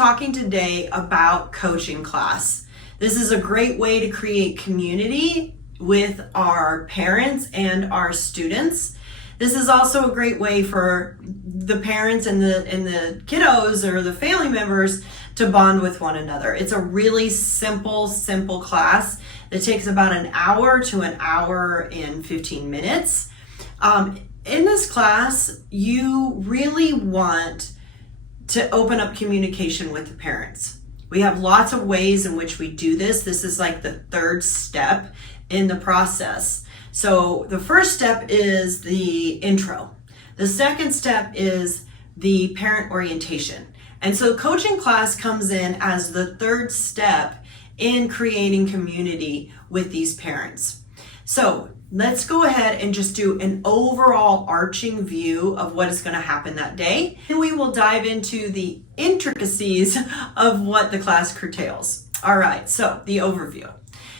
talking today about coaching class. This is a great way to create community with our parents and our students. This is also a great way for the parents and the kiddos or the family members to bond with one another. It's a really simple class that takes about an hour to an hour and 15 minutes. In this class, you really want to open up communication with the parents. We have lots of ways in which we do this. This is like the third step in the process. So the first step is the intro. The second step is the parent orientation. And so coaching class comes in as the third step in creating community with these parents. So let's go ahead and just do an overall arching view of what is going to happen that day. And we will dive into the intricacies of what the class curtails. All right, so the overview.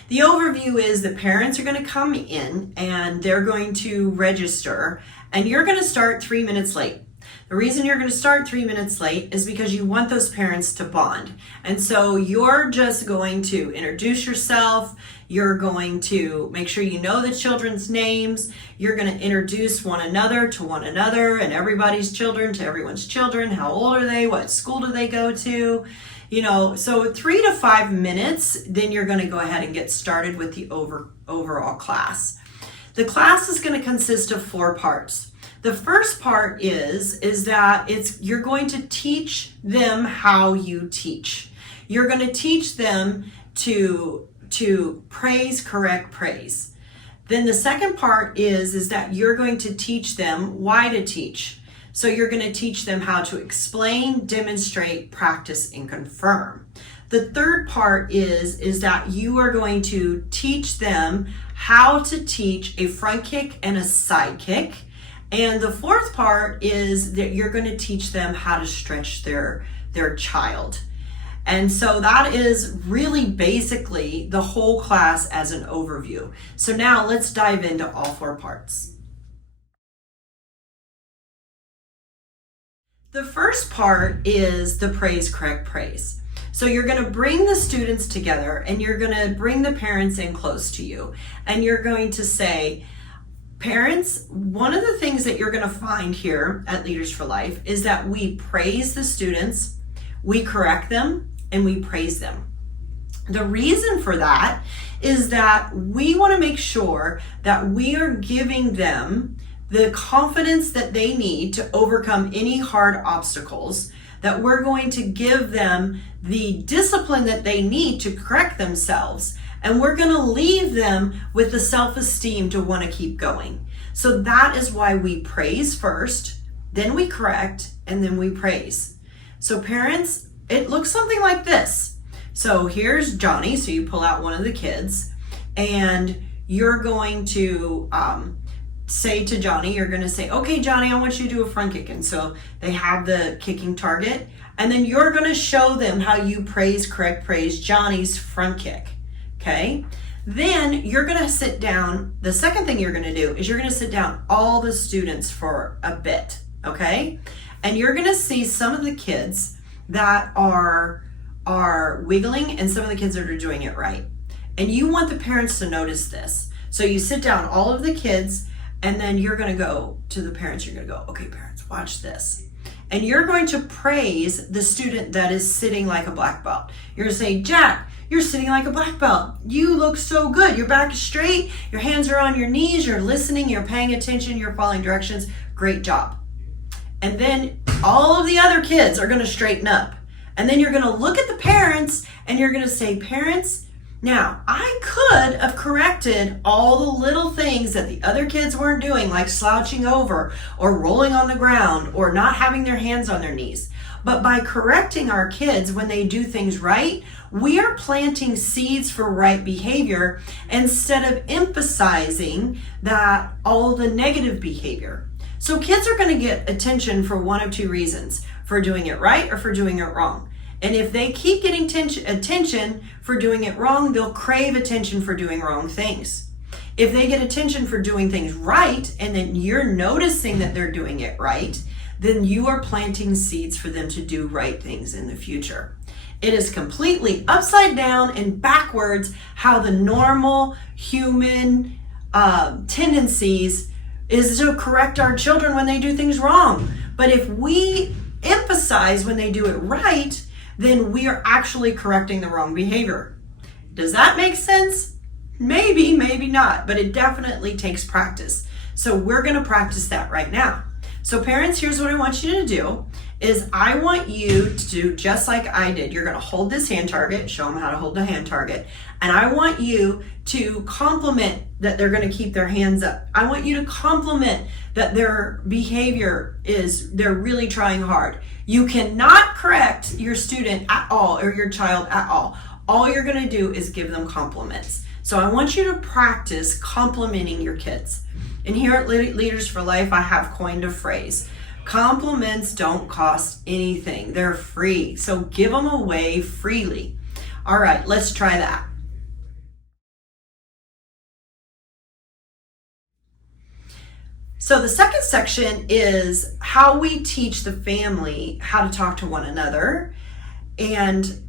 The overview is the parents are going to come in and they're going to register, and you're going to start 3 minutes late. The reason you're going to start 3 minutes late is because you want those parents to bond. And so you're just going to introduce yourself. You're going to make sure you know the children's names. You're going to introduce one another to one another and everybody's children to everyone's children. How old are they? What school do they go to? You know, so 3 to 5 minutes, then you're going to go ahead and get started with the overall class. The class is going to consist of 4 parts. The first part is that you're going to teach them how you teach. You're going to teach them to praise, correct praise. Then the second part is that you're going to teach them why to teach. So you're going to teach them how to explain, demonstrate, practice, and confirm. The third part is that you are going to teach them how to teach a front kick and a side kick. And the fourth part is that you're going to teach them how to stretch their child. And so that is really basically the whole class as an overview. So now let's dive into all 4 parts. The first part is the praise, correct praise. So you're going to bring the students together and you're going to bring the parents in close to you. And you're going to say, parents, one of the things that you're going to find here at Leaders for Life is that we praise the students, we correct them, and we praise them. The reason for that is that we want to make sure that we are giving them the confidence that they need to overcome any hard obstacles, that we're going to give them the discipline that they need to correct themselves, and we're going to leave them with the self-esteem to want to keep going. So that is why we praise first, then we correct, and then we praise. So parents, it looks something like this. So here's Johnny. So you pull out one of the kids and you're going to say to Johnny, you're going to say, okay, Johnny, I want you to do a front kick. And so they have the kicking target. And then you're going to show them how you praise, correct, praise Johnny's front kick. Okay. Then you're going to sit down. The second thing you're going to do is you're going to sit down all the students for a bit. Okay. And you're going to see some of the kids that are wiggling and some of the kids that are doing it right. And you want the parents to notice this. So you sit down all of the kids and then you're going to go to the parents. You're going to go, okay, parents, watch this. And you're going to praise the student that is sitting like a black belt. You're going to say, Jack, you're sitting like a black belt. You look so good. Your back is straight. Your hands are on your knees. You're listening. You're paying attention. You're following directions. Great job. And then all of the other kids are going to straighten up. And then you're going to look at the parents and you're going to say, parents, now I could have corrected all the little things that the other kids weren't doing, like slouching over or rolling on the ground or not having their hands on their knees. But by correcting our kids when they do things right, we are planting seeds for right behavior instead of emphasizing that all the negative behavior. So kids are going to get attention for one of 2 reasons, for doing it right or for doing it wrong. And if they keep getting attention for doing it wrong, they'll crave attention for doing wrong things. If they get attention for doing things right, and then you're noticing that they're doing it right, then you are planting seeds for them to do right things in the future. It is completely upside down and backwards how the normal human tendencies is to correct our children when they do things wrong. But if we emphasize when they do it right, then we are actually correcting the wrong behavior. Does that make sense? Maybe, maybe not, but it definitely takes practice. So we're going to practice that right now. So parents, here's what I want you to do is I want you to do just like I did. You're going to hold this hand target, show them how to hold the hand target. And I want you to compliment that they're going to keep their hands up. I want you to compliment that their behavior is, they're really trying hard. You cannot correct your student at all or your child at all. All you're going to do is give them compliments. So I want you to practice complimenting your kids. And here at Leaders for Life, I have coined a phrase. Compliments don't cost anything. They're free. So give them away freely. All right, let's try that. So the second section is how we teach the family how to talk to one another. And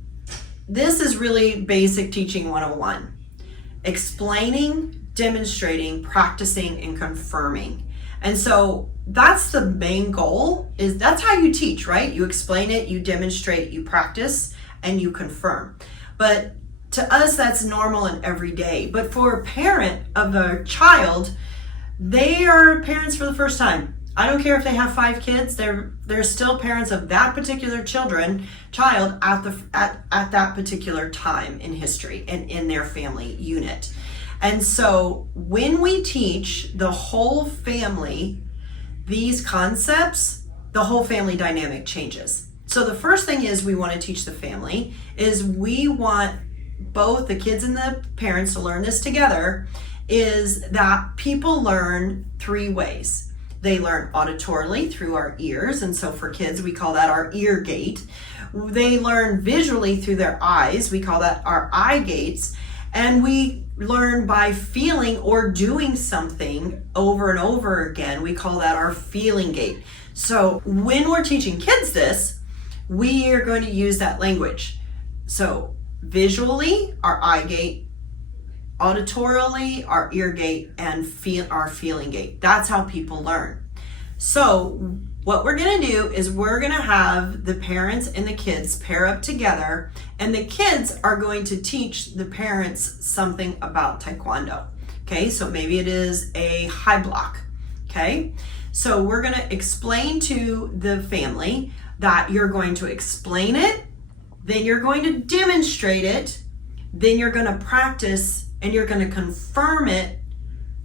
this is really basic teaching 101. Explaining, demonstrating, practicing, and confirming. And so that's the main goal, is that's how you teach, right? You explain it, you demonstrate, you practice, and you confirm. But to us, that's normal and everyday. But for a parent of a child, they are parents for the first time. I don't care if they have 5 kids, they're still parents of that particular child at that particular time in history and in their family unit. And so when we teach the whole family these concepts, the whole family dynamic changes. So the first thing is we want to teach the family is we want both the kids and the parents to learn this together, is that people learn 3 ways. They learn auditorily through our ears, and so for kids we call that our ear gate. They learn visually through their eyes, we call that our eye gates, and we learn by feeling or doing something over and over again. We call that our feeling gate. So when we're teaching kids this, we are going to use that language. So visually, our eye gate, auditorily, our ear gate, and our feeling gate. That's how people learn. So what we're going to do is we're going to have the parents and the kids pair up together, and the kids are going to teach the parents something about Taekwondo. Okay, so maybe it is a high block. Okay, so we're going to explain to the family that you're going to explain it, then you're going to demonstrate it, then you're going to practice, and you're going to confirm it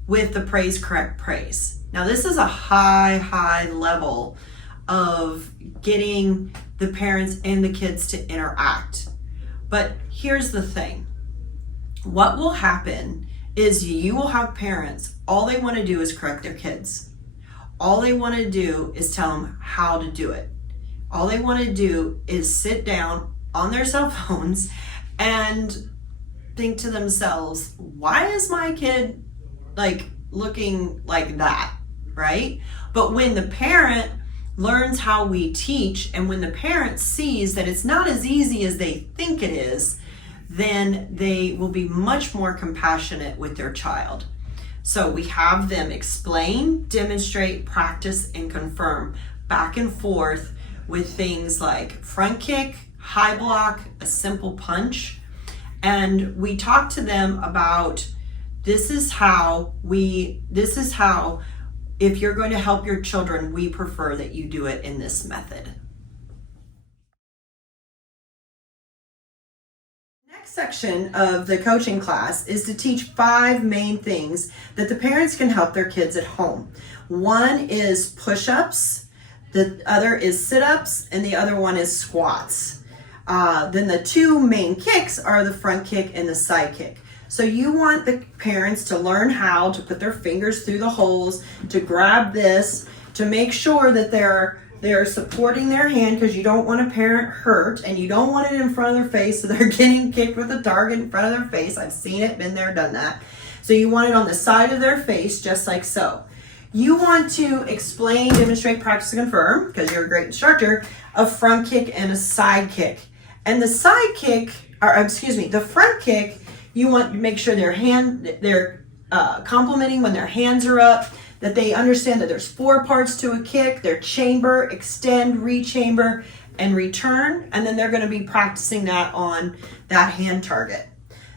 with the praise, correct, praise. Now this is a high level of getting the parents and the kids to interact. But here's the thing. What will happen is you will have parents, all they want to do is correct their kids. All they want to do is tell them how to do it. All they want to do is sit down on their cell phones and think to themselves, why is my kid looking like that, right? But when the parent learns how we teach, and when the parent sees that it's not as easy as they think it is, then they will be much more compassionate with their child. So we have them explain, demonstrate, practice, and confirm back and forth with things like front kick, high block, a simple punch. And we talk to them about this is how, if you're going to help your children, we prefer that you do it in this method. Next section of the coaching class is to teach 5 main things that the parents can help their kids at home. One is push-ups, the other is sit-ups, and the other one is squats. Then the 2 main kicks are the front kick and the side kick. So you want the parents to learn how to put their fingers through the holes, to grab this, to make sure that they're supporting their hand, because you don't want a parent hurt and you don't want it in front of their face so they're getting kicked with a target in front of their face. I've seen it, been there, done that. So you want it on the side of their face, just like so. you want to explain, demonstrate, practice, and confirm, because you're a great instructor, a front kick and a side kick. And the side kick, the front kick, you want to make sure they're complimenting when their hands are up, that they understand that there's 4 parts to a kick: their chamber, extend, rechamber, and return. And then they're going to be practicing that on that hand target.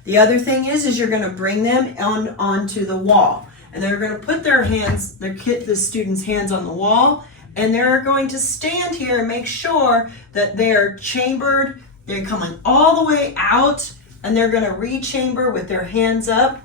The other thing is you're going to bring them onto the wall, and they're going to put their hands, the students' hands on the wall, and they're going to stand here and make sure that they're chambered. They're coming all the way out, and they're going to rechamber with their hands up.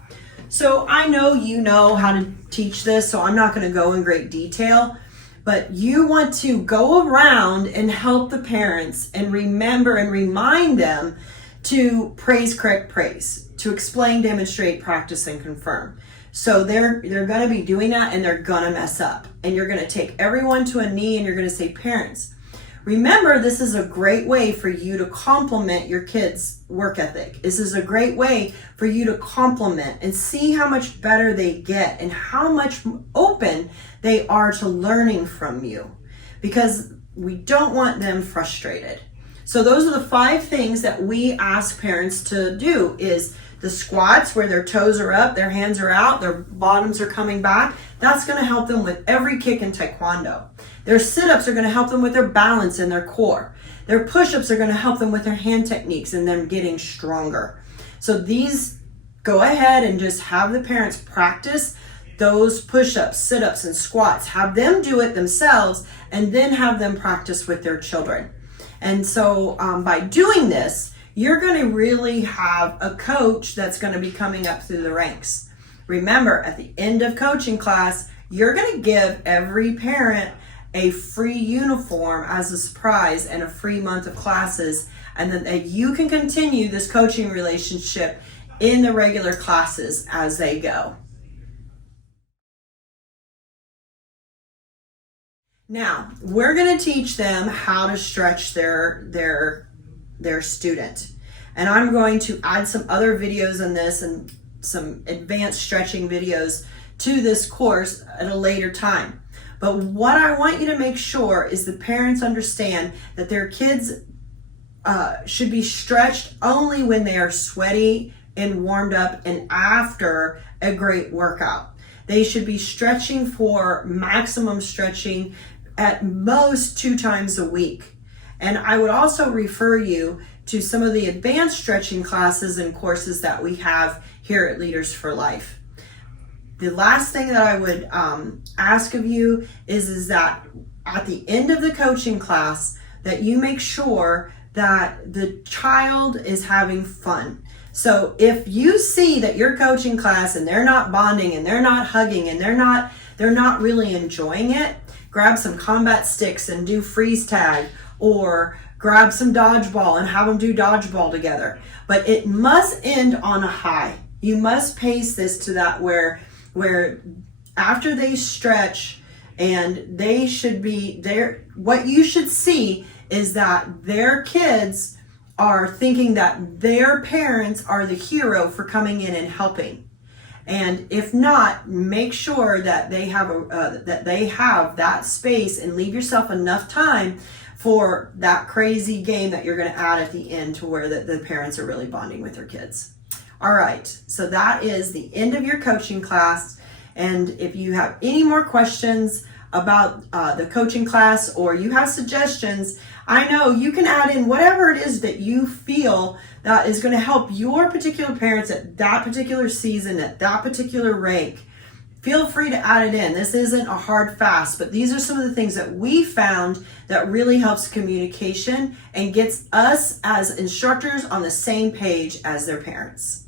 So I know you know how to teach this, so I'm not going to go in great detail, but you want to go around and help the parents and remember and remind them to praise, correct, praise, to explain, demonstrate, practice, and confirm. So they're going to be doing that, and they're going to mess up. And you're going to take everyone to a knee, and you're going to say, parents, remember, this is a great way for you to compliment your kids' work ethic. This is a great way for you to compliment and see how much better they get and how much open they are to learning from you, because we don't want them frustrated. So those are the 5 things that we ask parents to do: is the squats, where their toes are up, their hands are out, their bottoms are coming back. That's going to help them with every kick in Taekwondo. Their sit-ups are going to help them with their balance and their core. Their push-ups are going to help them with their hand techniques and them getting stronger. So these, go ahead and just have the parents practice those push-ups, sit-ups, and squats. Have them do it themselves, and then have them practice with their children. And so by doing this, you're going to really have a coach that's going to be coming up through the ranks. Remember, at the end of coaching class, you're going to give every parent a free uniform as a surprise and a free month of classes, and then that you can continue this coaching relationship in the regular classes as they go. Now, we're going to teach them how to stretch their student. And I'm going to add some other videos on this and some advanced stretching videos to this course at a later time. But what I want you to make sure is the parents understand that their kids should be stretched only when they are sweaty and warmed up and after a great workout. They should be stretching for maximum stretching at most 2 times a week. And I would also refer you to some of the advanced stretching classes and courses that we have here at Leaders for Life. The last thing that I would ask of you is that at the end of the coaching class, that you make sure that the child is having fun. So if you see that your coaching class and they're not bonding and they're not hugging and they're not really enjoying it, grab some combat sticks and do freeze tag, or grab some dodgeball and have them do dodgeball together. But it must end on a high. You must pace this to that where after they stretch, and they should be there, what you should see is that their kids are thinking that their parents are the hero for coming in and helping. And if not, make sure that they have that space, and leave yourself enough time for that crazy game that you're going to add at the end to where the parents are really bonding with their kids. All right, so that is the end of your coaching class. And if you have any more questions about the coaching class, or you have suggestions, I know you can add in whatever it is that you feel that is going to help your particular parents at that particular season, at that particular rank. Feel free to add it in. This isn't a hard fast, but these are some of the things that we found that really helps communication and gets us as instructors on the same page as their parents.